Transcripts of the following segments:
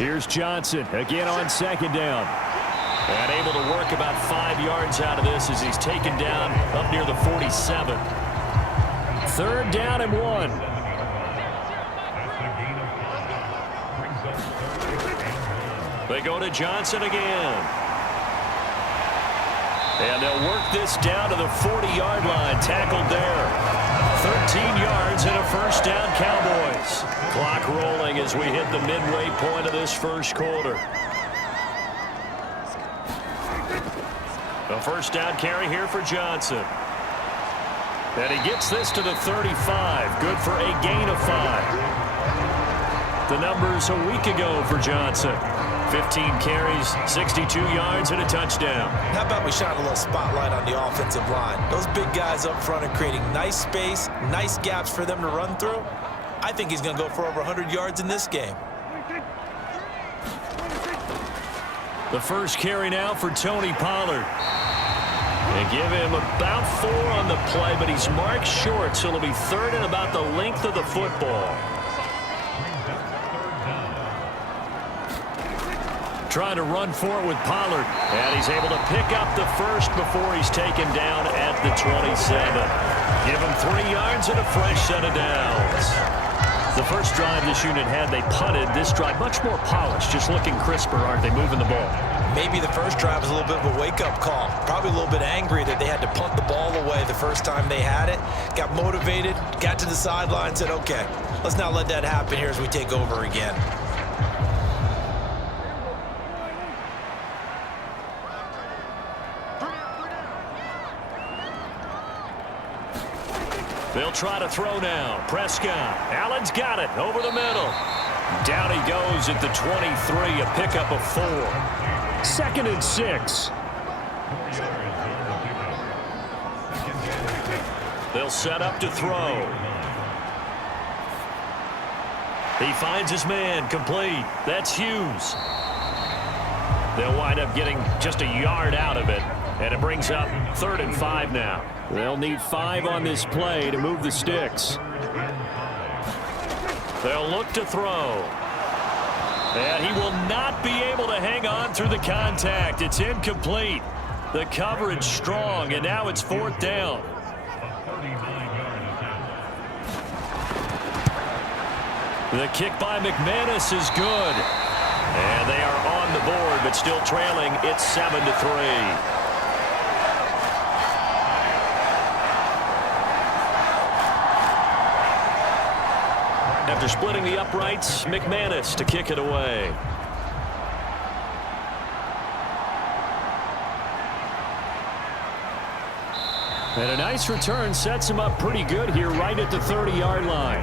Here's Johnson again on second down. And able to work about 5 yards out of this as he's taken down up near the 47. Third down and 1. They go to Johnson again. And they'll work this down to the 40-yard line. Tackled there. 13 yards and a first down, Cowboys. Clock rolling as we hit the midway point of this first quarter. A first down carry here for Johnson. And he gets this to the 35. Good for a gain of 5. The numbers a week ago for Johnson. 15 carries, 62 yards, and a touchdown. How about we shine a little spotlight on the offensive line? Those big guys up front are creating nice space, nice gaps for them to run through. I think he's going to go for over 100 yards in this game. The first carry now for Tony Pollard. They give him about 4 on the play, but he's marked short, so it'll be third and about the length of the football. Trying to run for it with Pollard. And he's able to pick up the first before he's taken down at the 27. Give him 3 yards and a fresh set of downs. The first drive this unit had, they punted. This drive, much more polished, just looking crisper, aren't they, moving the ball? Maybe the first drive was a little bit of a wake-up call. Probably a little bit angry that they had to punt the ball away the first time they had it. Got motivated, got to the sideline, said, okay, let's not let that happen here as we take over again. They'll try to throw now. Prescott. Allen's got it over the middle. Down he goes at the 23, a pickup of 4. 2nd and 6. They'll set up to throw. He finds his man, complete. That's Hughes. They'll wind up getting just a yard out of it, and it brings up 3rd and 5 now. They'll need 5 on this play to move the sticks. They'll look to throw. And he will not be able to hang on through the contact. It's incomplete. The coverage strong, and now it's 4th down. The kick by McManus is good. And they are on the board, but still trailing. It's 7-3. After splitting the uprights, McManus to kick it away. And a nice return sets him up pretty good here right at the 30-yard line.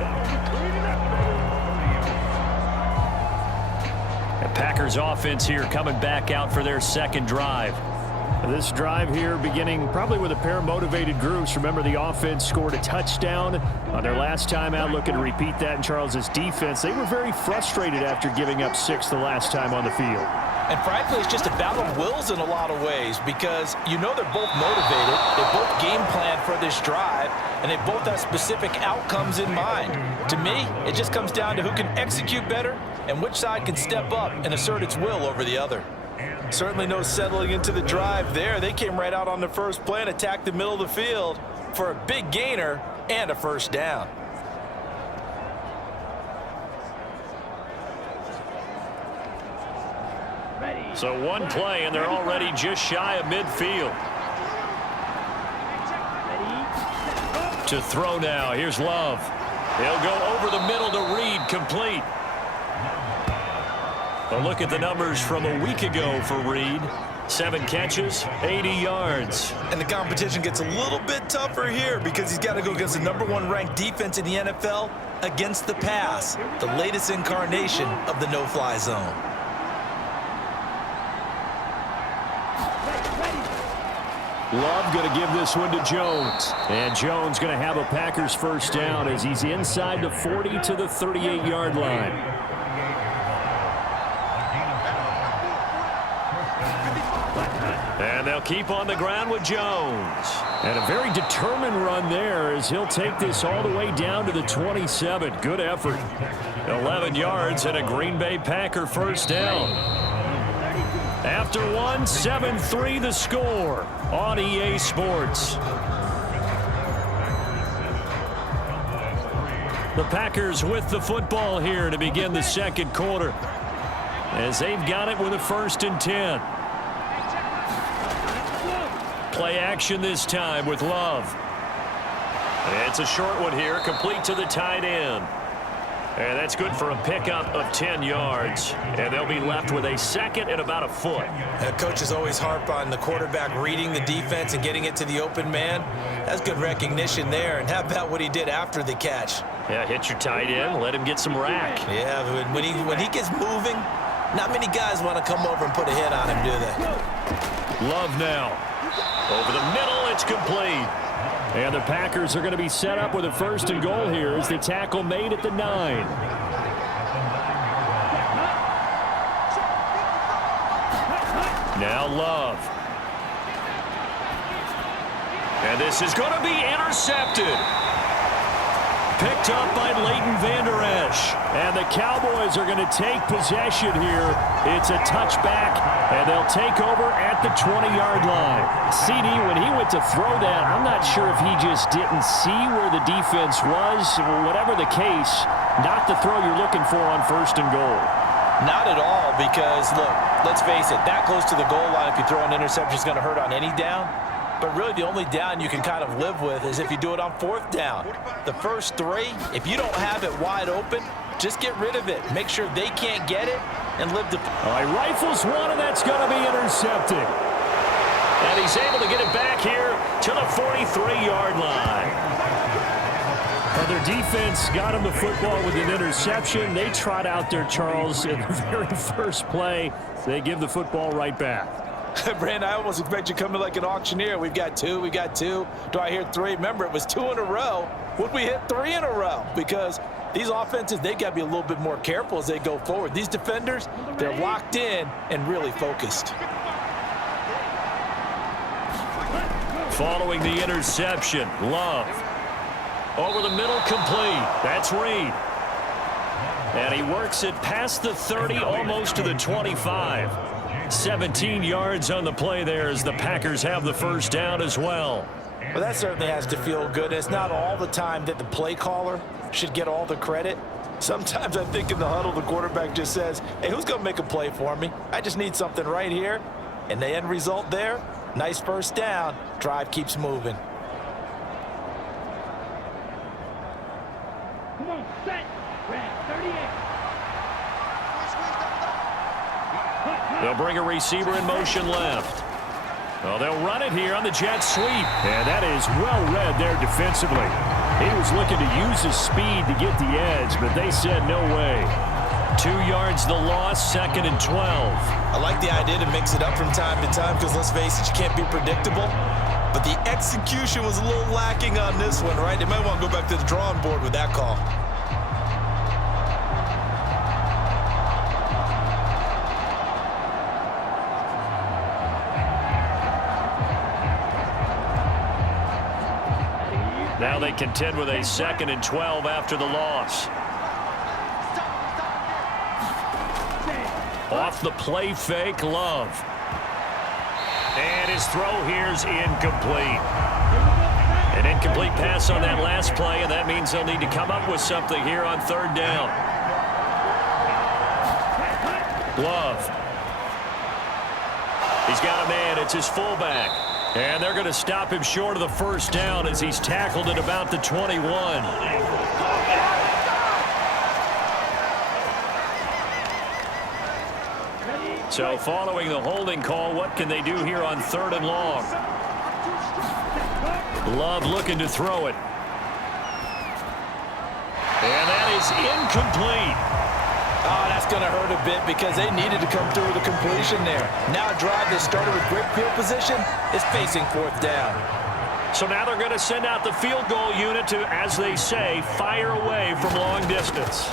The Packers offense here coming back out for their second drive. This drive here beginning probably with a pair of motivated groups. Remember, the offense scored a touchdown on their last time out, looking to repeat that in Charles's defense. They were very frustrated after giving up 6 the last time on the field. And frankly, it's just a battle of wills in a lot of ways because you know they're both motivated. They both game plan for this drive, and they both have specific outcomes in mind. To me, it just comes down to who can execute better and which side can step up and assert its will over the other. Certainly no settling into the drive there. They came right out on the first play and attacked the middle of the field for a big gainer and a first down. So one play, and they're already just shy of midfield. To throw now. Here's Love. He'll go over the middle to Reed, complete. A look at the numbers from a week ago for Reed. 7 catches, 80 yards. And the competition gets a little bit tougher here because he's got to go against the #1 ranked defense in the NFL against the pass, the latest incarnation of the no-fly zone. Love going to give this one to Jones. And Jones going to have a Packers first down as he's inside the 40 to the 38-yard line. And they'll keep on the ground with Jones. And a very determined run there as he'll take this all the way down to the 27. Good effort. 11 yards and a Green Bay Packer first down. After one, 7-3 the score on EA Sports. The Packers with the football here to begin the second quarter, as they've got it with a 1st and 10. Play action this time with Love. It's a short one here, complete to the tight end. And that's good for a pickup of 10 yards. And they'll be left with a 2nd and about a foot. Coaches always harp on the quarterback reading the defense and getting it to the open man. That's good recognition there. And how about what he did after the catch? Yeah, hit your tight end, let him get some rack. Yeah, when he gets moving, not many guys want to come over and put a hit on him, do they? Love now. Over the middle, it's complete. And the Packers are going to be set up with a 1st and goal here as the tackle made at the 9. Now Love. And this is going to be intercepted. Picked up by Leighton Vander Esch. And the Cowboys are going to take possession here. It's a touchback, and they'll take over at the 20-yard line. CD, when he went to throw that, I'm not sure if he just didn't see where the defense was. Whatever the case, not the throw you're looking for on 1st and goal. Not at all, because, look, let's face it, that close to the goal line, if you throw an interception, is going to hurt on any down. But really, the only down you can kind of live with is if you do it on 4th down. The first 3, if you don't have it wide open, just get rid of it. Make sure they can't get it and live the... All right, rifles one, and that's going to be intercepted. And he's able to get it back here to the 43-yard line. Well, their defense got him the football with an interception. They trot out there, Charles, in the very first play. They give the football right back. Brand, I almost expect you coming like an auctioneer. We've got 2, we got 2. Do I hear 3? Remember, it was 2 in a row. Would we hit 3 in a row? Because these offenses, they got to be a little bit more careful as they go forward. These defenders, they're locked in and really focused. Following the interception, Love. Over the middle, complete. That's Reed. And he works it past the 30, almost to the 25. 17 yards on the play there as the Packers have the first down as well. Well, that certainly has to feel good. It's not all the time that the play caller should get all the credit. Sometimes I think in the huddle, the quarterback just says, hey, who's going to make a play for me? I just need something right here. And the end result there, nice first down. Drive keeps moving. Come on, set. Red, 38. They'll bring a receiver in motion left. Well, they'll run it here on the jet sweep. And that is well read there defensively. He was looking to use his speed to get the edge, but they said no way. 2 yards the loss, 2nd and 12. I like the idea to mix it up from time to time because, let's face it, you can't be predictable. But the execution was a little lacking on this one, right? They might want to go back to the drawing board with that call. Now they contend with a 2nd and 12 after the loss. Off the play fake, Love. And his throw here's incomplete. An incomplete pass on that last play, and that means they'll need to come up with something here on 3rd down. Love. He's got a man. It's his fullback. And they're going to stop him short of the first down as he's tackled at about the 21. So following the holding call, what can they do here on 3rd and long? Love looking to throw it. And that is incomplete. Oh, that's going to hurt a bit because they needed to come through with a completion there. Now a drive that started with great field position is facing 4th down. So now they're going to send out the field goal unit to, as they say, fire away from long distance.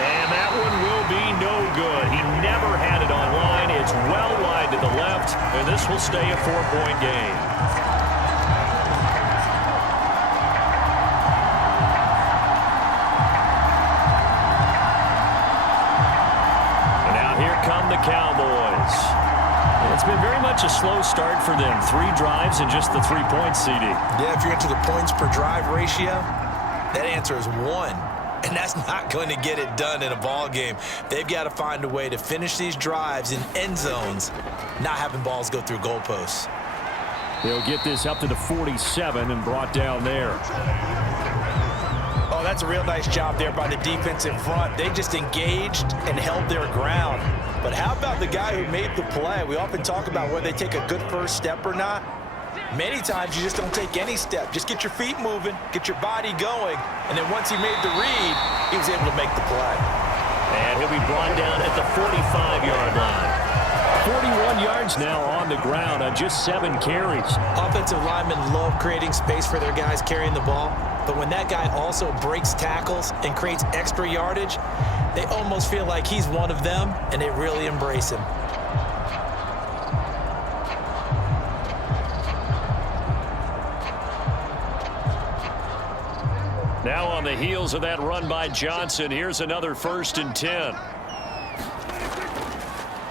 And And that one will be no good. He never had it on line. It's well wide to the left, and this will stay a 4-point game. And now here come the Cowboys. It's been very much a slow start for them. 3 drives and just the 3 points, CD. Yeah, if you're into the points per drive ratio, that answer is 1. And that's not going to get it done in a ball game. They've got to find a way to finish these drives in end zones, not having balls go through goalposts. They'll get this up to the 47 and brought down there. Oh, that's a real nice job there by the defense in front. They just engaged and held their ground. But how about the guy who made the play? We often talk about whether they take a good first step or not. Many times you just don't take any step. Just get your feet moving, get your body going, and then once he made the read, he was able to make the play. And he'll be brought down at the 45-yard line. 41 yards now on the ground on just 7 carries. Offensive linemen love creating space for their guys carrying the ball, but when that guy also breaks tackles and creates extra yardage, they almost feel like he's one of them, and they really embrace him. Now on the heels of that run by Johnson, here's another 1st and 10.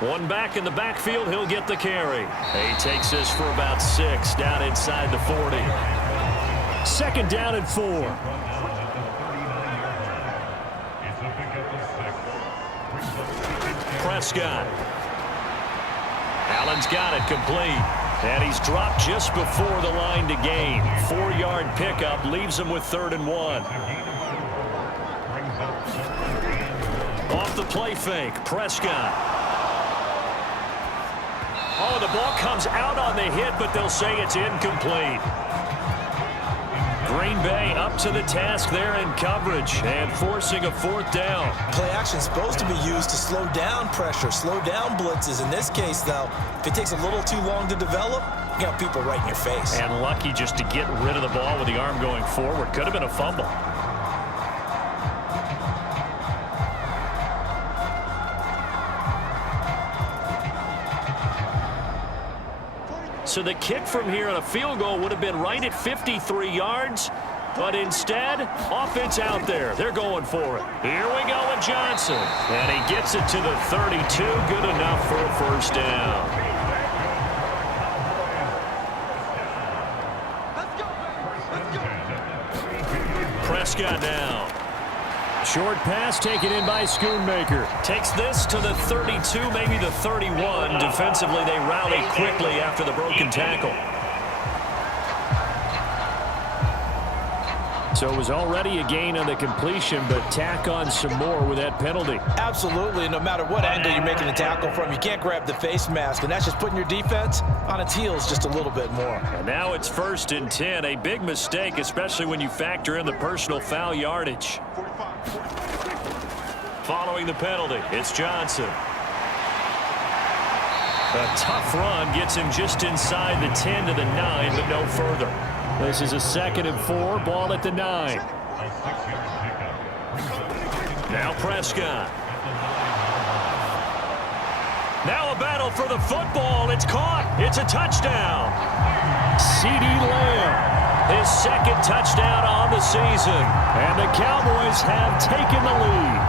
One back in the backfield, he'll get the carry. He takes this for about 6 down inside the 40. 2nd down and 4. Prescott. Allen's got it complete. And he's dropped just before the line to gain. 4-yard pickup leaves him with 3rd and 1. Off the play fake, Prescott. Oh, the ball comes out on the hit, but they'll say it's incomplete. Green Bay up to the task there in coverage and forcing a 4th down. Play action is supposed to be used to slow down pressure, slow down blitzes. In this case, though, if it takes a little too long to develop, you got people right in your face. And lucky just to get rid of the ball with the arm going forward. Could have been a fumble. So the kick from here on a field goal would have been right at 53 yards. But instead, offense out there. They're going for it. Here we go with Johnson. And he gets it to the 32. Good enough for a 1st down. Prescott now. Short pass taken in by Schoonmaker. Takes this to the 32, maybe the 31. Defensively, they rally quickly after the broken tackle. So it was already a gain on the completion, but tack on some more with that penalty. Absolutely. No matter what angle you're making the tackle from, you can't grab the face mask, and that's just putting your defense on its heels just a little bit more. And now it's 1st and 10. A big mistake, especially when you factor in the personal foul yardage. Following the penalty, it's Johnson. A tough run gets him just inside the 10 to the 9, but no further. This is a 2nd and 4, ball at the 9. Now Prescott. Now a battle for the football. It's caught. It's a touchdown. CD Lamb, his 2nd touchdown on the season. And the Cowboys have taken the lead.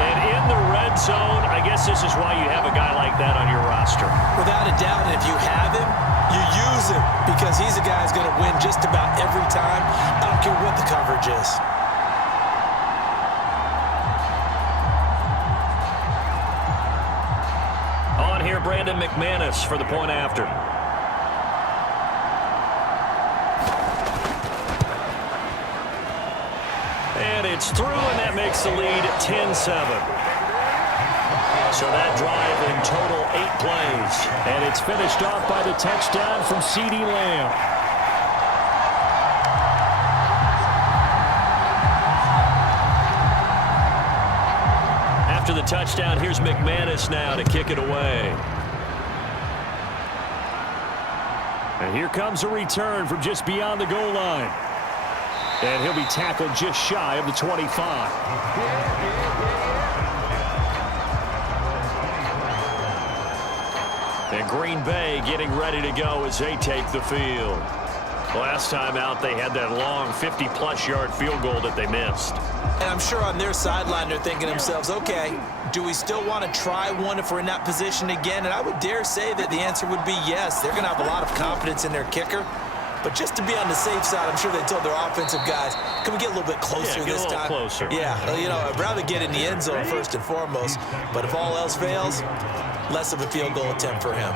And in the red zone, I guess this is why you have a guy like that on your roster. Without a doubt, and if you have him, you use him because he's a guy who's going to win just about every time. I don't care what the coverage is. On here, Brandon McManus for the point after. And it's through, and that makes the lead 10-7. So that drive in total 8 plays. And it's finished off by the touchdown from CD Lamb. After the touchdown, here's McManus now to kick it away. And here comes a return from just beyond the goal line. And he'll be tackled just shy of the 25. And Green Bay getting ready to go as they take the field. Last time out, they had that long 50-plus yard field goal that they missed. And I'm sure on their sideline they're thinking to themselves, okay, do we still want to try one if we're in that position again? And I would dare say that the answer would be yes. They're going to have a lot of confidence in their kicker. But just to be on the safe side, I'm sure they told their offensive guys, can we get a little bit closer this time? Closer. Yeah, you know, I'd rather get in the end zone first and foremost. But if all else fails, less of a field goal attempt for him.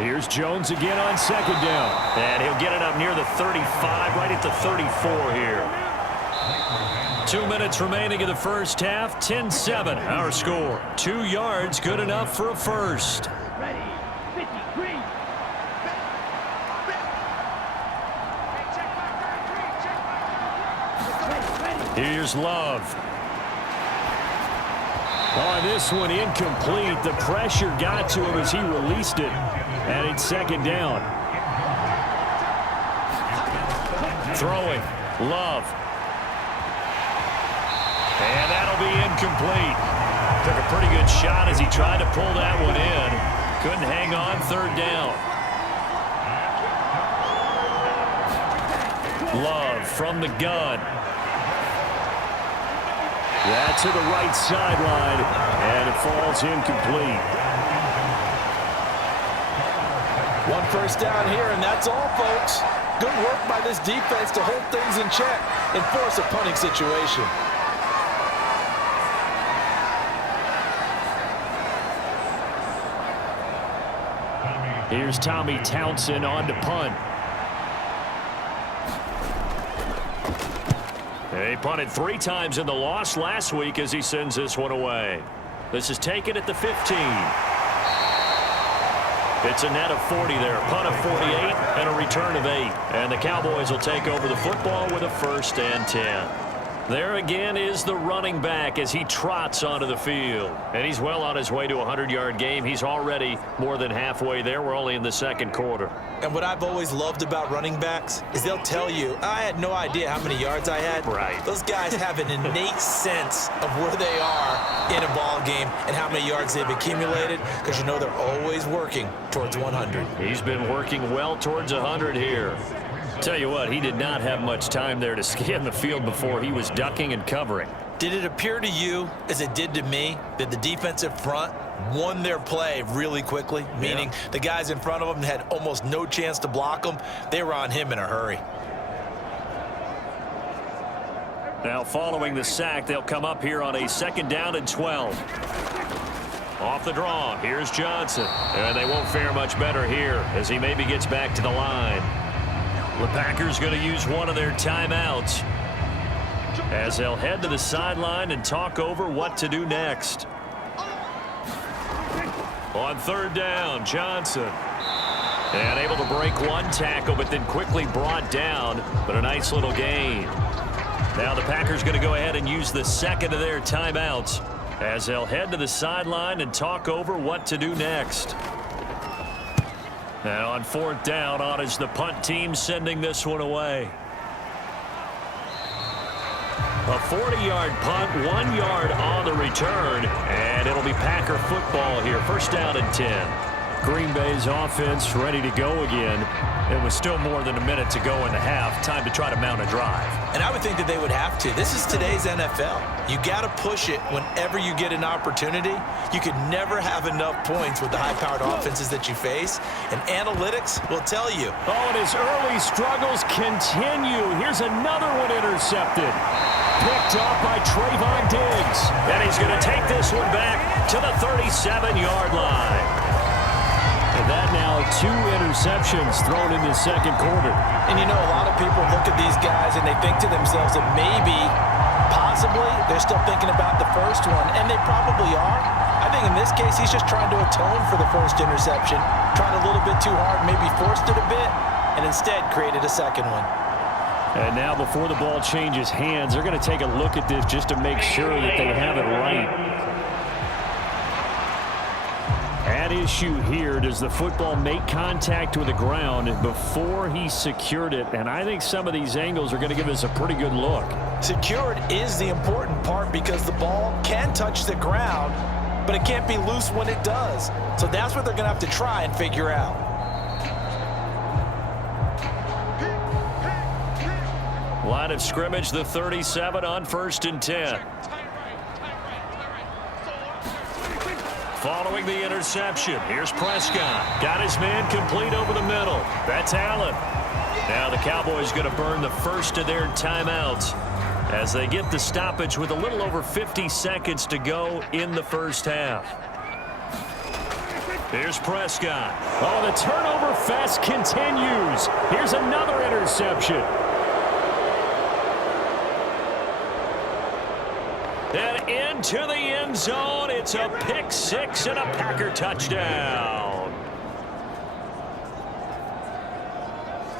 Here's Jones again on second down. And he'll get it up near the 35, right at the 34 here. 2 minutes remaining in the first half. 10-7, our score. 2 yards, good enough for a first. Ready. 53. Here's Love. On this one, incomplete. The pressure got to him as he released it. And it's second down. Throwing. Love. And that'll be incomplete. Took a pretty good shot as he tried to pull that one in. Couldn't hang on, third down. Love from the gun. That's to the right sideline, and it falls incomplete. One first down here, and that's all, folks. Good work by this defense to hold things in check and force a punting situation. Here's Tommy Townsend on to punt. He punted 3 times in the loss last week as he sends this one away. This is taken at the 15. It's a net of 40 there. Punt of 48 and a return of 8. And the Cowboys will take over the football with a 1st and 10. There again is the running back as he trots onto the field. And he's well on his way to a 100-yard game. He's already more than halfway there. We're only in the second quarter. And what I've always loved about running backs is they'll tell you, I had no idea how many yards I had. Right. Those guys have an innate sense of where they are in a ball game and how many yards they've accumulated, because you know they're always working towards 100. He's been working well towards 100 here. Tell you what, he did not have much time there to scan the field before he was ducking and covering. Did it appear to you, as it did to me, that the defensive front won their play really quickly? Meaning the guys in front of them had almost no chance to block them. They were on him in a hurry. Now following the sack, they'll come up here on a 2nd down and 12. Off the draw, here's Johnson. And they won't fare much better here as he maybe gets back to the line. The Packers going to use one of their timeouts as they'll head to the sideline and talk over what to do next. On 3rd down, Johnson. And able to break one tackle, but then quickly brought down, but a nice little gain. Now the Packers going to go ahead and use the 2nd of their timeouts as they'll head to the sideline and talk over what to do next. Now on 4th down, on is the punt team sending this one away. A 40-yard punt, 1 yard on the return, and it'll be Packer football here. 1st down and 10. Green Bay's offense ready to go again. It was still more than a minute to go in the half. Time to try to mount a drive. And I would think that they would have to. This is today's NFL. You got to push it whenever you get an opportunity. You could never have enough points with the high-powered offenses that you face. And analytics will tell you. Oh, and his early struggles continue. Here's another one intercepted. Picked off by Trayvon Diggs. And he's going to take this one back to the 37-yard line. And that now 2 interceptions thrown in the 2nd quarter. And you know, a lot of people look at these guys and they think to themselves that maybe, possibly, they're still thinking about the first one. And they probably are. I think in this case, he's just trying to atone for the first interception. Tried a little bit too hard, maybe forced it a bit, and instead created a second one. And now before the ball changes hands, they're going to take a look at this just to make sure that they have it right. At issue here, does the football make contact with the ground before he secured it? And I think some of these angles are going to give us a pretty good look. Secured is the important part because the ball can touch the ground, but it can't be loose when it does. So that's what they're going to have to try and figure out. Line of scrimmage, the 37 on 1st and 10. Following the interception, here's Prescott. Got his man complete over the middle. That's Allen. Now the Cowboys going to burn the first of their timeouts as they get the stoppage with a little over 50 seconds to go in the first half. Here's Prescott. Oh, the turnover fest continues. Here's another interception. And into the end zone. It's a pick six and a Packer touchdown.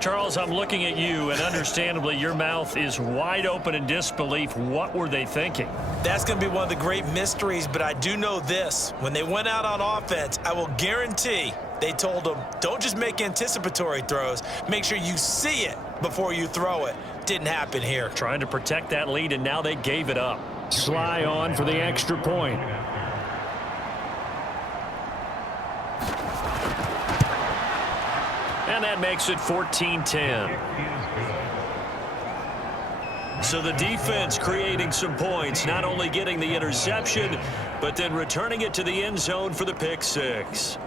Charles, I'm looking at you, and understandably, your mouth is wide open in disbelief. What were they thinking? That's going to be one of the great mysteries, but I do know this. When they went out on offense, I will guarantee they told them, don't just make anticipatory throws. Make sure you see it before you throw it. Didn't happen here. Trying to protect that lead, and now they gave it up. Sly on for the extra point. And that makes it 14-10. So the defense creating some points, not only getting the interception, but then returning it to the end zone for the pick six.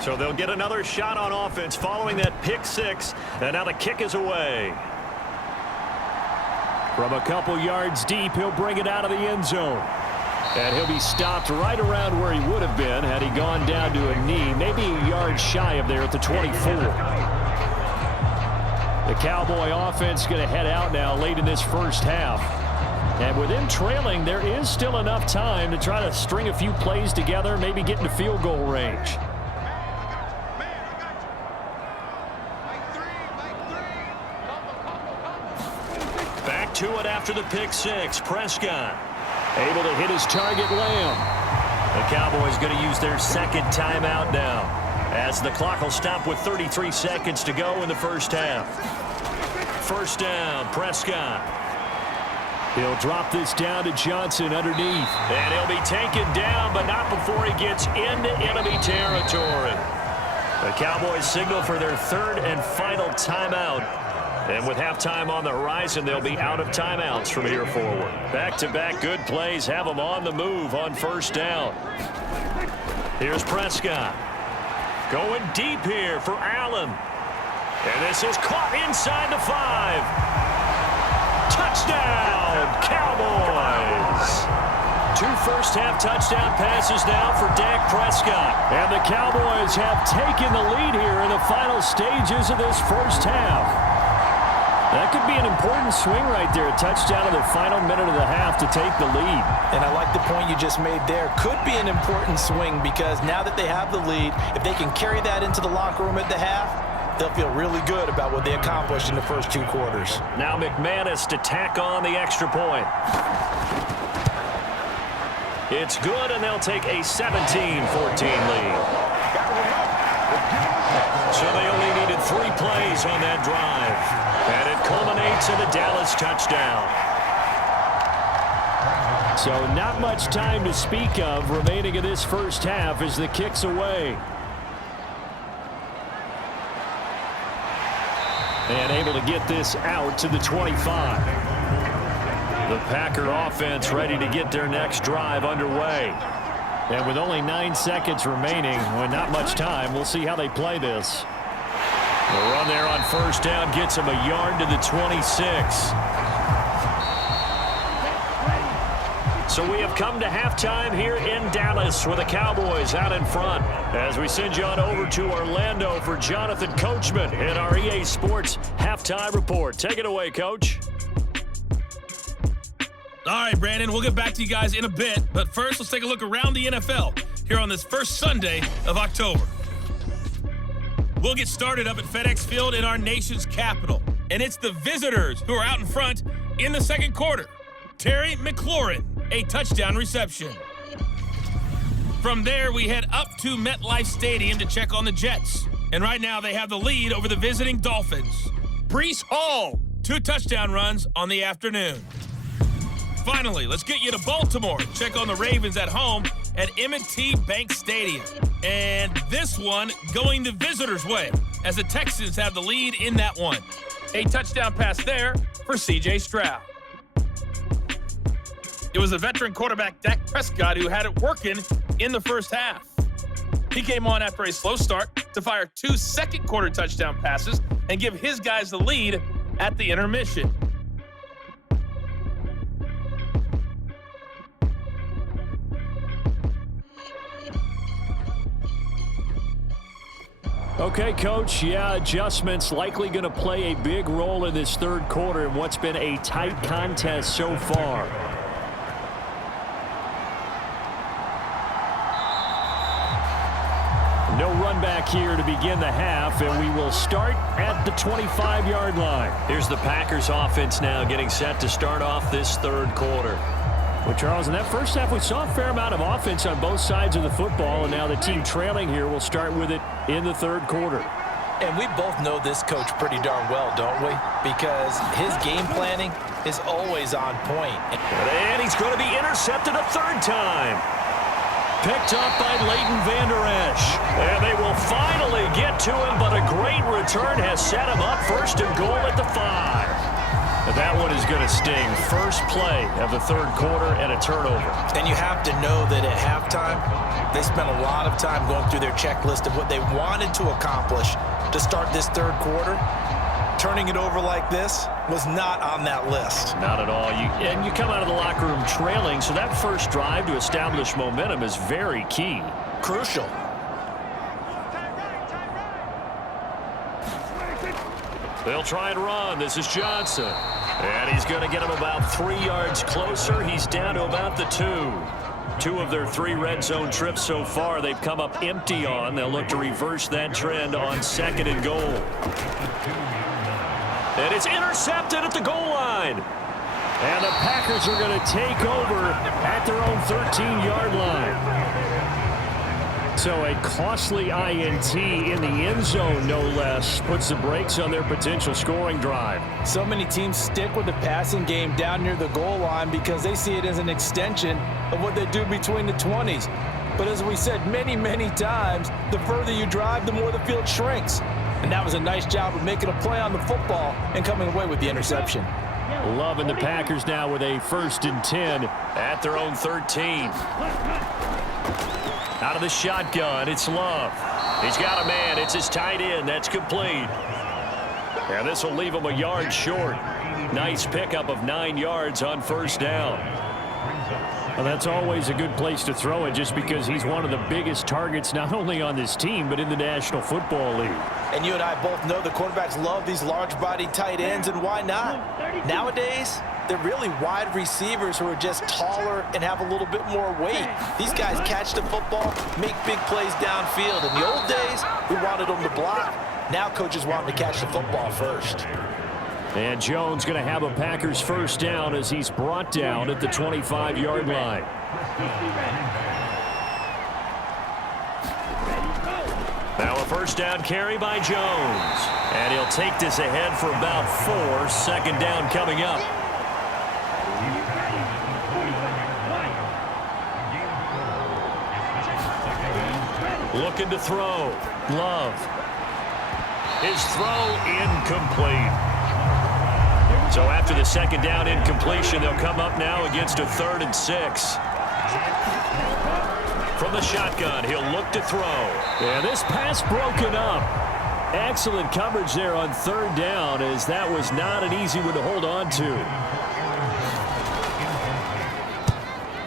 So they'll get another shot on offense following that pick six, and now the kick is away. From a couple yards deep, he'll bring it out of the end zone. And he'll be stopped right around where he would have been had he gone down to a knee, maybe a yard shy of there at the 24. The Cowboy offense going to head out now late in this first half. And with them trailing, there is still enough time to try to string a few plays together, maybe get into field goal range. Back to it after the pick six. Prescott able to hit his target, Lamb. The Cowboys going to use their second timeout now, as the clock will stop with 33 seconds to go in the first half. First down, Prescott. He'll drop this down to Johnson underneath. And he'll be taken down, but not before he gets into enemy territory. The Cowboys signal for their third and final timeout. And with halftime on the horizon, they'll be out of timeouts from here forward. Back-to-back good plays have them on the move on first down. Here's Prescott. Going deep here for Allen. And this is caught inside the 5. Touchdown, Cowboys! 2 first-half touchdown passes now for Dak Prescott. And the Cowboys have taken the lead here in the final stages of this first half. That could be an important swing right there. A touchdown in the final minute of the half to take the lead. And I like the point you just made there. Could be an important swing because now that they have the lead, if they can carry that into the locker room at the half, they'll feel really good about what they accomplished in the first 2 quarters. Now McManus to tack on the extra point. It's good, and they'll take a 17-14 lead. So they only needed 3 plays on that drive. And it culminates in the Dallas touchdown. So not much time to speak of remaining in this first half as the kick's away. And able to get this out to the 25. The Packer offense ready to get their next drive underway. And with only 9 seconds remaining, with not much time, we'll see how they play this. The run there on first down gets him a yard to the 26. So we have come to halftime here in Dallas with the Cowboys out in front. As we send you on over to Orlando for Jonathan Coachman in our EA Sports Halftime Report. Take it away, Coach. All right, Brandon, we'll get back to you guys in a bit. But first, let's take a look around the NFL here on this first Sunday of October. We'll get started up at FedEx Field in our nation's capital. And it's the visitors who are out in front in the second quarter. Terry McLaurin, a touchdown reception. From there, we head up to MetLife Stadium to check on the Jets. And right now, they have the lead over the visiting Dolphins. Breece Hall, 2 touchdown runs on the afternoon. Finally, let's get you to Baltimore and check on the Ravens at home at M&T Bank Stadium. And this one going the visitors' way as the Texans have the lead in that one. A touchdown pass there for C.J. Stroud. It was a veteran quarterback, Dak Prescott, who had it working in the first half. He came on after a slow start to fire 2 second-quarter touchdown passes and give his guys the lead at the intermission. Okay, Coach, adjustments likely going to play a big role in this third quarter in what's been a tight contest so far. No run back here to begin the half, and we will start at the 25-yard line. Here's the Packers offense now getting set to start off this third quarter. Well, Charles, in that first half, we saw a fair amount of offense on both sides of the football, and now the team trailing here will start with it in the third quarter. And we both know this coach pretty darn well, don't we? Because his game planning is always on point. And he's going to be intercepted a third time. Picked up by Leighton Vander Esch. And they will finally get to him, but a great return has set him up first and goal at the 5. And that one is going to sting. First play of the third quarter and a turnover. And you have to know that at halftime, they spent a lot of time going through their checklist of what they wanted to accomplish to start this third quarter. Turning it over like this was not on that list. Not at all. And you come out of the locker room trailing, so that first drive to establish momentum is very key. Crucial. They'll try and run. This is Johnson. And he's going to get him about 3 yards closer. He's down to about the 2. 2 of their 3 red zone trips so far they've come up empty on. They'll look to reverse that trend on second and goal. And it's intercepted at the goal line. And the Packers are going to take over at their own 13-yard line. So a costly INT in the end zone, no less, puts the brakes on their potential scoring drive. So many teams stick with the passing game down near the goal line because they see it as an extension of what they do between the 20s. But as we said many, many times, the further you drive, the more the field shrinks. And that was a nice job of making a play on the football and coming away with the interception. Loving the Packers now with a 1st and 10 at their own 13. Out of the shotgun, it's Love. He's got a man. It's his tight end. That's complete. And this will leave him a yard short. Nice pickup of 9 yards on first down. Well, that's always a good place to throw it just because he's one of the biggest targets not only on this team but in the National Football League. And you and I both know the quarterbacks love these large-bodied tight ends, and why not? Nowadays, they're really wide receivers who are just taller and have a little bit more weight. These guys catch the football, make big plays downfield. In the old days, we wanted them to block. Now coaches want them to catch the football first. And Jones going to have a Packers first down as he's brought down at the 25-yard line. Now a first down carry by Jones. And he'll take this ahead for about 4. Second down coming up. Looking to throw. Love. His throw incomplete. So after the second down incompletion, they'll come up now against a 3rd and 6. From the shotgun, he'll look to throw. Yeah, this pass broken up. Excellent coverage there on 3rd down, as that was not an easy one to hold on to.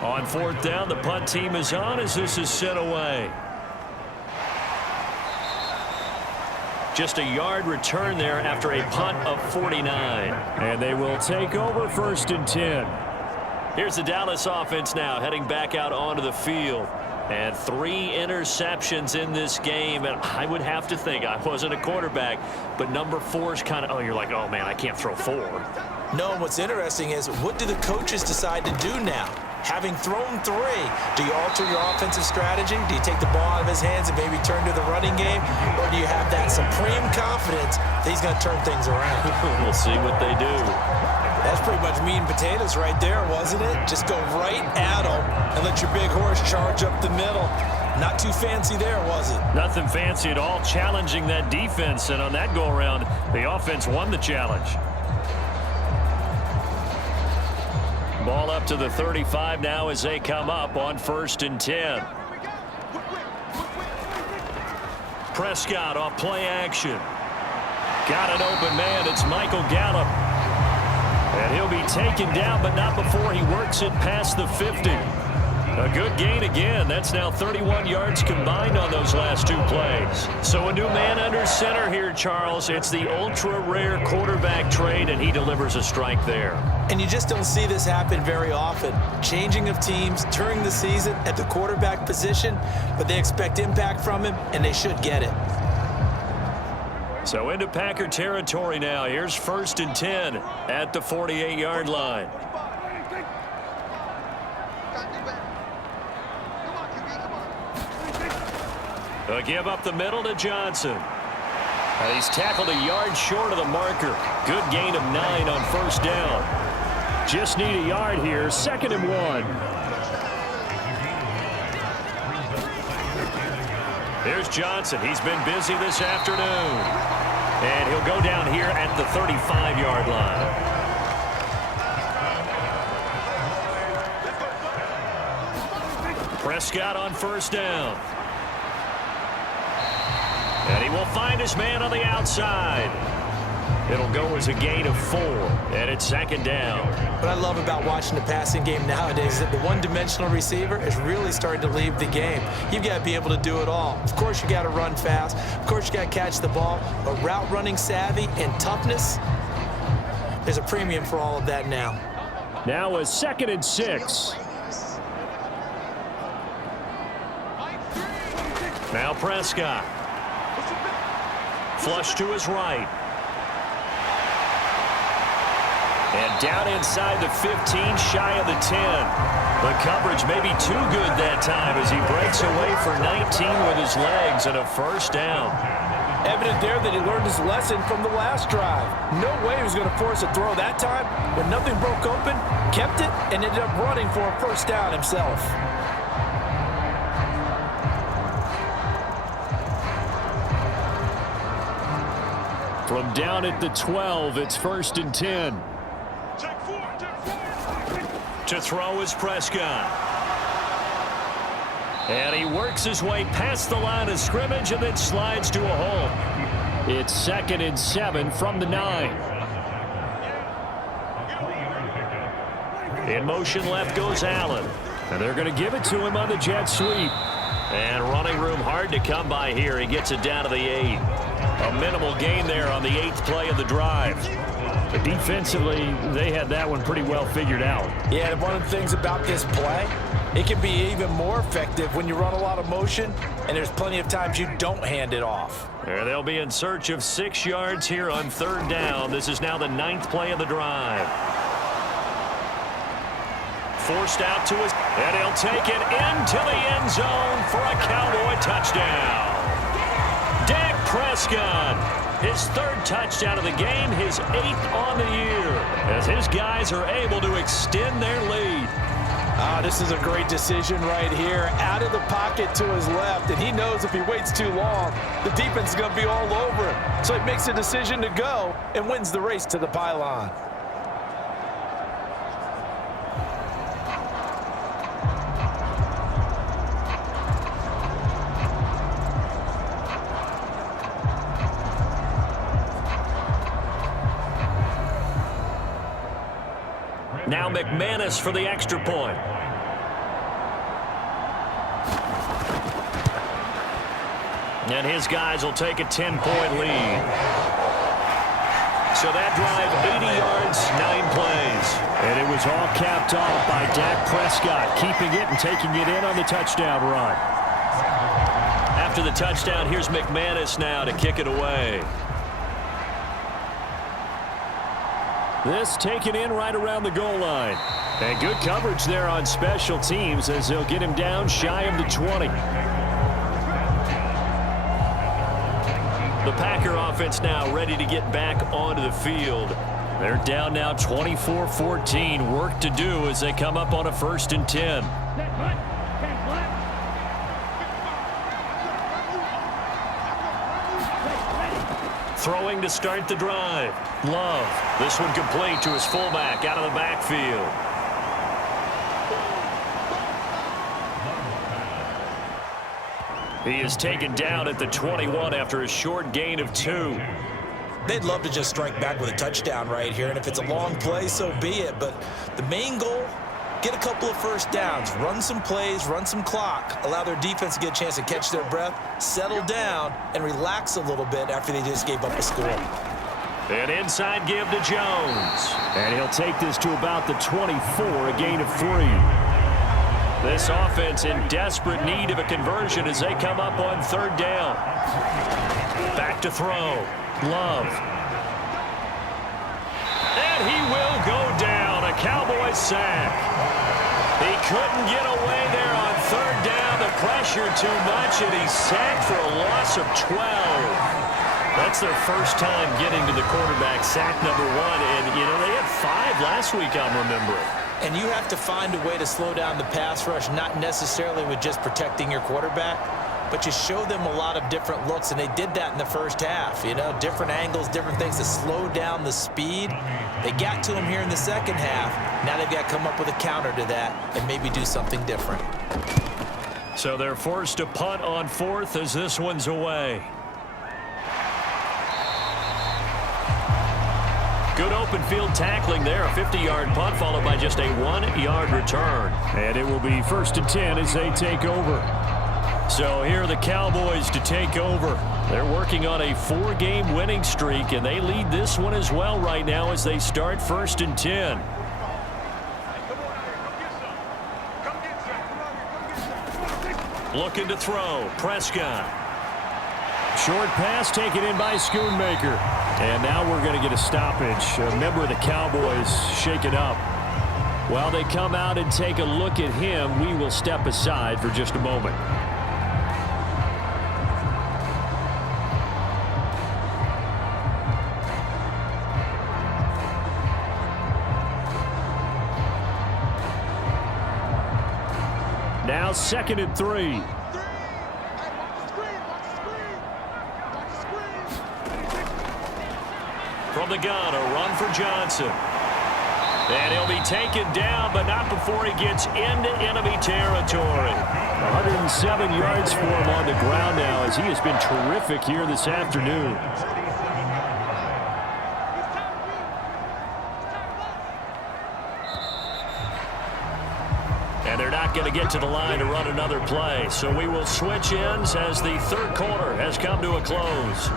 On 4th down, the punt team is on as this is sent away. Just a yard return there after a punt of 49. And they will take over 1st and 10. Here's the Dallas offense now heading back out onto the field. And 3 interceptions in this game. And I would have to think, I wasn't a quarterback, but number 4 is kind of, you're like, oh, man, I can't throw 4. No, and what's interesting is what do the coaches decide to do now? Having thrown 3, do you alter your offensive strategy? Do you take the ball out of his hands and maybe turn to the running game? Or do you have that supreme confidence that he's going to turn things around? We'll see what they do. That's pretty much meat and potatoes right there, wasn't it? Just go right at them and let your big horse charge up the middle. Not too fancy there, was it? Nothing fancy at all, challenging that defense, and on that go-around, the offense won the challenge. Ball up to the 35 now as they come up on 1st and 10. Prescott off play action. Got an open man. It's Michael Gallup. And he'll be taken down, but not before he works it past the 50. A good gain again. That's now 31 yards combined on those last 2 plays. So a new man under center here, Charles. It's the ultra-rare quarterback trade, and he delivers a strike there. And you just don't see this happen very often. Changing of teams during the season at the quarterback position, but they expect impact from him, and they should get it. So into Packer territory now. Here's 1st and 10 at the 48-yard line. A give up the middle to Johnson. And he's tackled a yard short of the marker. Good gain of 9 on 1st down. Just need a yard here. 2nd and 1. Here's Johnson. He's been busy this afternoon. And he'll go down here at the 35-yard line. Prescott on 1st down. And he will find his man on the outside. It'll go as a gain of 4, and it's 2nd down. What I love about watching the passing game nowadays is that the one-dimensional receiver is really starting to leave the game. You've got to be able to do it all. Of course, you got to run fast. Of course, you got to catch the ball. But route running savvy and toughness, there's a premium for all of that now. Now a 2nd and 6. Now Prescott. Flush to his right. And down inside the 15, shy of the 10. The coverage may be too good that time as he breaks away for 19 with his legs and a 1st down. Evident there that he learned his lesson from the last drive. No way he was going to force a throw that time. When nothing broke open, kept it, and ended up running for a 1st down himself. From down at the 12, it's 1st and 10. To throw is Prescott. And he works his way past the line of scrimmage and then slides to a hole. It's 2nd and 7 from the 9. In motion left goes Allen. And they're going to give it to him on the jet sweep. And running room hard to come by here. He gets it down to the 8. A minimal gain there on the 8th play of the drive. But defensively, they had that one pretty well figured out. Yeah, and one of the things about this play, it can be even more effective when you run a lot of motion, and there's plenty of times you don't hand it off. And they'll be in search of 6 yards here on 3rd down. This is now the 9th play of the drive. Forced out to his, and he'll take it into the end zone for a Cowboy touchdown. Dak Prescott, his 3rd touchdown of the game, his 8th on the year, as his guys are able to extend their lead. This is a great decision right here. Out of the pocket to his left, and he knows if he waits too long, the defense is going to be all over him. So he makes a decision to go and wins the race to the pylon. Now McManus for the extra point. And his guys will take a 10-point lead. So that drive, 80 yards, 9 plays. And it was all capped off by Dak Prescott, keeping it and taking it in on the touchdown run. After the touchdown, here's McManus now to kick it away. This taken in right around the goal line. And good coverage there on special teams as they'll get him down shy of the 20. The Packer offense now ready to get back onto the field. They're down now 24-14. Work to do as they come up on a 1st and 10. Throwing to start the drive. Love. This one complete to his fullback out of the backfield. He is taken down at the 21 after a short gain of 2. They'd love to just strike back with a touchdown right here, and if it's a long play, so be it. But the main goal, get a couple of first downs, run some plays, run some clock, allow their defense to get a chance to catch their breath, settle down, and relax a little bit after they just gave up a score. An inside give to Jones. And he'll take this to about the 24, a gain of 3. This offense in desperate need of a conversion as they come up on 3rd down. Back to throw. Love. And he will go down. A Cowboys sack. He couldn't get away there on 3rd down. The pressure too much, and he's sacked for a loss of 12. That's their first time getting to the quarterback, sack number 1. And, you know, they had 5 last week, I'm remembering. And you have to find a way to slow down the pass rush, not necessarily with just protecting your quarterback, but you show them a lot of different looks, and they did that in the first half. You know, different angles, different things to slow down the speed. They got to him here in the second half. Now they've got to come up with a counter to that and maybe do something different. So they're forced to punt on 4th as this one's away. Good open field tackling there. A 50-yard punt followed by just a 1-yard return. And it will be 1st and 10 as they take over. So here are the Cowboys to take over. They're working on a 4-game winning streak, and they lead this one as well right now as they start 1st and 10. Looking to throw. Prescott. Short pass taken in by Schoonmaker. And now we're going to get a stoppage. A member of the Cowboys shaken up. While they come out and take a look at him, we will step aside for just a moment. Now 2nd and 3. From the gun, a run for Johnson. And he'll be taken down, but not before he gets into enemy territory. 107 yards for him on the ground now as he has been terrific here this afternoon. And they're not going to get to the line to run another play. So we will switch ends as the 3rd quarter has come to a close.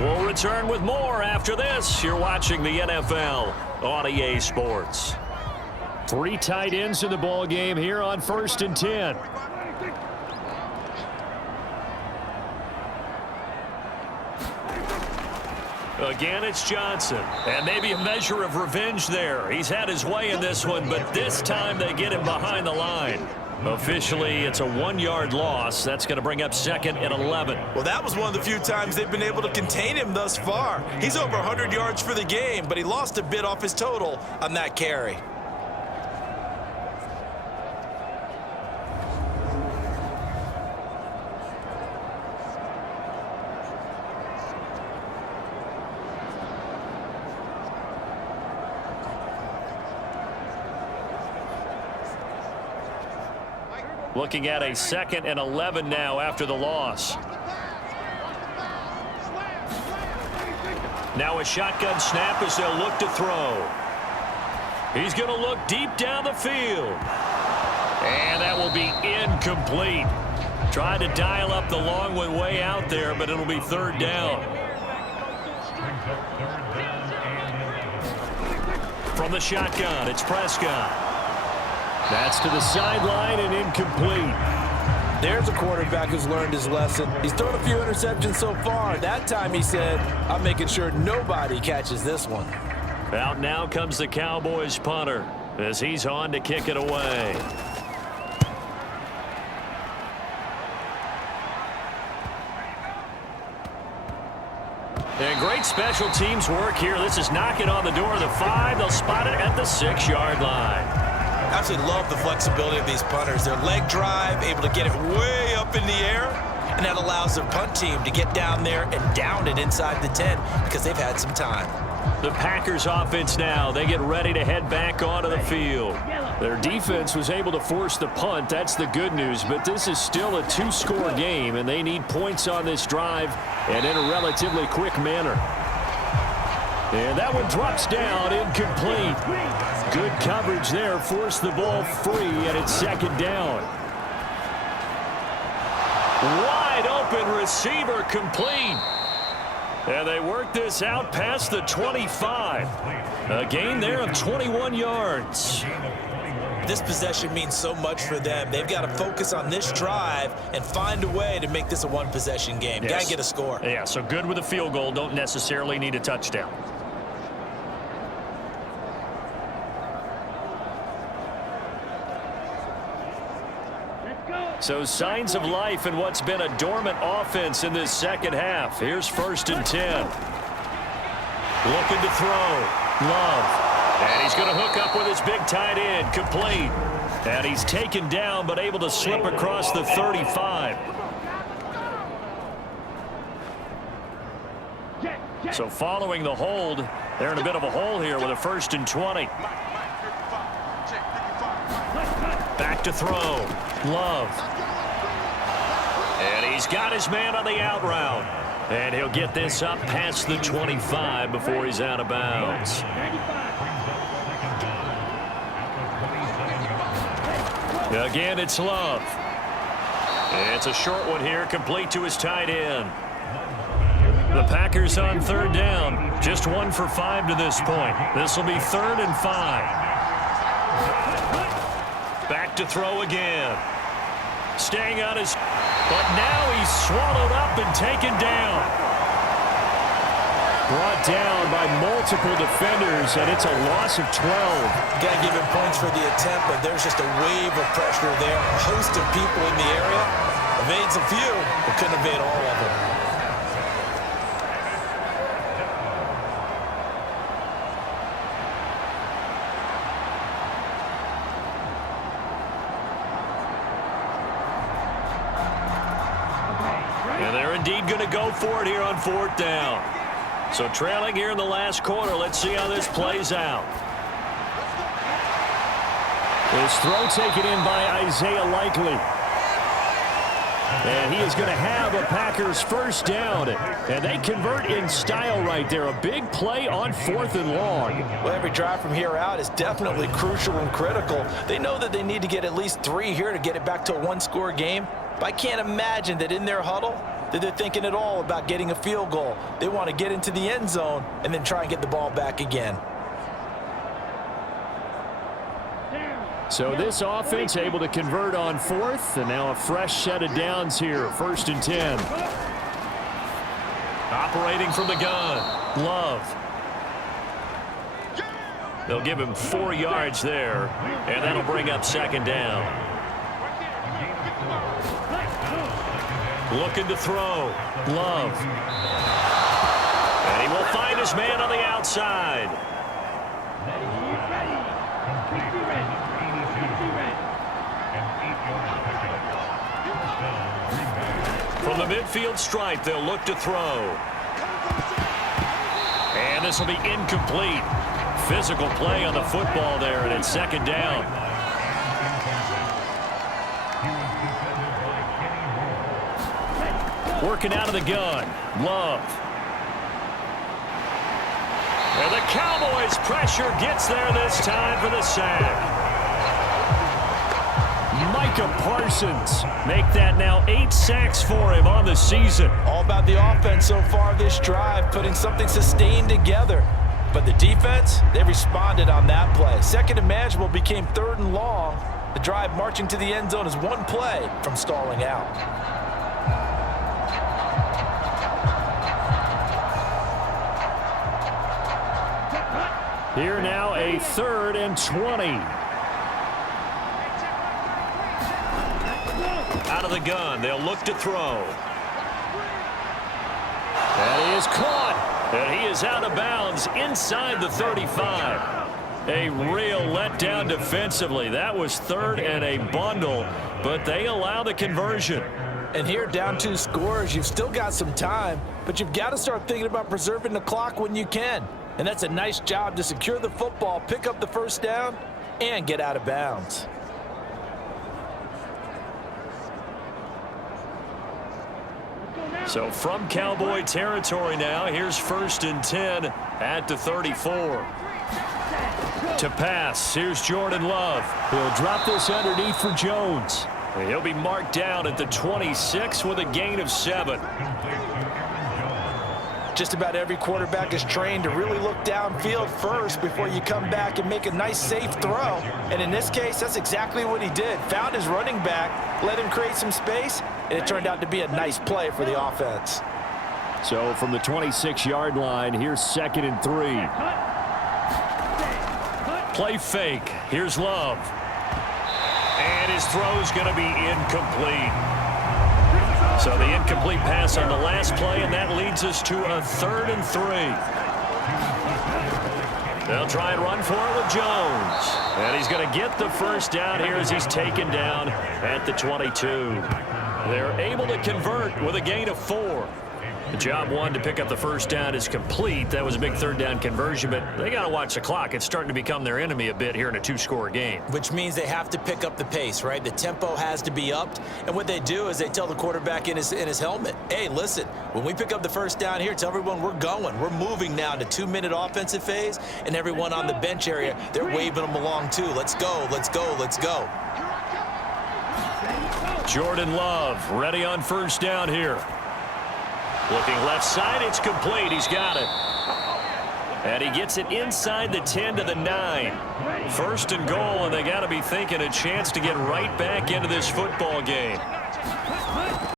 We'll return with more after this. You're watching the NFL on EA Sports. 3 tight ends in the ball game here on 1st and 10. Again, it's Johnson. And maybe a measure of revenge there. He's had his way in this one, but this time they get him behind the line. Officially, it's a 1-yard loss. That's going to bring up 2nd and 11. Well, that was one of the few times they've been able to contain him thus far. He's over 100 yards for the game, but he lost a bit off his total on that carry. Looking at a 2nd and 11 now after the loss. Now a shotgun snap as they'll look to throw. He's going to look deep down the field. And that will be incomplete. Tried to dial up the long one way out there, but it'll be 3rd down. From the shotgun, it's Prescott. That's to the sideline and incomplete. There's a quarterback who's learned his lesson. He's thrown a few interceptions so far. That time he said, I'm making sure nobody catches this one. Out now comes the Cowboys punter as he's on to kick it away. And great special teams work here. This is knocking on the door of the 5. They'll spot it at the 6-yard line. Absolutely love the flexibility of these punters. Their leg drive, able to get it way up in the air, and that allows their punt team to get down there and down it inside the 10 because they've had some time. The Packers offense now, they get ready to head back onto the field. Their defense was able to force the punt. That's the good news, but this is still a 2-score game, and they need points on this drive and in a relatively quick manner. And that one drops down, incomplete. Good coverage there, forced the ball free, and it's second down. Wide open receiver, complete. And they work this out past the 25. A gain there of 21 yards. This possession means so much for them. They've got to focus on this drive and find a way to make this a one-possession game. Yes. Got to get a score. Yeah, so good with a field goal. Don't necessarily need a touchdown. So signs of life in what's been a dormant offense in this second half. Here's 1st and 10. Looking to throw. Love. And he's going to hook up with his big tight end. Complete. And he's taken down but able to slip across the 35. So following the hold, they're in a bit of a hole here with a 1st and 20. Back to throw. Love. And he's got his man on the out route. And he'll get this up past the 25 before he's out of bounds. Again, it's Love. It's a short one here, complete to his tight end. The Packers on 3rd down. Just 1 for 5 to this point. This will be 3rd and 5. Back to throw again. Staying on his... But now he's swallowed up and taken down. Brought down by multiple defenders, and it's a loss of 12. Got to give him points for the attempt, but there's just a wave of pressure there. A host of people in the area. Evades a few, but couldn't evade all of them. And they're indeed going to go for it here on 4th down. So trailing here in the last quarter. Let's see how this plays out. This throw taken in by Isaiah Likely. And he is going to have a Packers 1st down. And they convert in style right there. A big play on 4th and long. Well, every drive from here out is definitely crucial and critical. They know that they need to get at least 3 here to get it back to a 1-score game. But I can't imagine that in their huddle that they're thinking at all about getting a field goal. They want to get into the end zone and then try and get the ball back again. So this offense able to convert on 4th, and now a fresh set of downs here. 1st and 10. Operating from the gun. Love. They'll give him 4 yards there, and that'll bring up 2nd down. Looking to throw. Love. And he will find his man on the outside. From the midfield stripe, they'll look to throw. And this will be incomplete. Physical play on the football there, and it's 2nd down. Working out of the gun. Love. And the Cowboys pressure gets there this time for the sack. Micah Parsons make that now 8 sacks for him on the season. All about the offense so far this drive, putting something sustained together. But the defense, they responded on that play. 2nd and manageable became 3rd and long. The drive marching to the end zone is 1 play from stalling out. Here now a 3rd and 20. Out of the gun, they'll look to throw. That is caught. And he is out of bounds inside the 35. A real letdown defensively. That was third and a bundle, but they allow the conversion. And here, down 2 scores, you've still got some time, but you've got to start thinking about preserving the clock when you can. And that's a nice job to secure the football, pick up the first down, and get out of bounds. So from Cowboy territory now, here's 1st and 10 at the 34. To pass, here's Jordan Love. He'll drop this underneath for Jones. He'll be marked down at the 26 with a gain of 7. Just about every quarterback is trained to really look downfield first before you come back and make a nice, safe throw. And in this case, that's exactly what he did. Found his running back, let him create some space, and it turned out to be a nice play for the offense. So from the 26-yard line, here's 2nd and 3. Play fake. Here's Love. And his throw's going to be incomplete. So the incomplete pass on the last play, and that leads us to a 3rd and 3. They'll try and run for it with Jones. And he's going to get the first down here as he's taken down at the 22. They're able to convert with a gain of 4. The job one to pick up the first down is complete. That was a big 3rd down conversion, but they got to watch the clock. It's starting to become their enemy a bit here in a 2-score game. Which means they have to pick up the pace, right? The tempo has to be upped. And what they do is they tell the quarterback in his helmet, hey, listen, when we pick up the first down here, tell everyone we're going. We're moving now to 2-minute offensive phase, and everyone on the bench area, they're waving them along too. Let's go, let's go, let's go. Jordan Love ready on first down here. Looking left side, it's complete. He's got it. And he gets it inside the 10 to the 9. 1st and goal, and they got to be thinking a chance to get right back into this football game.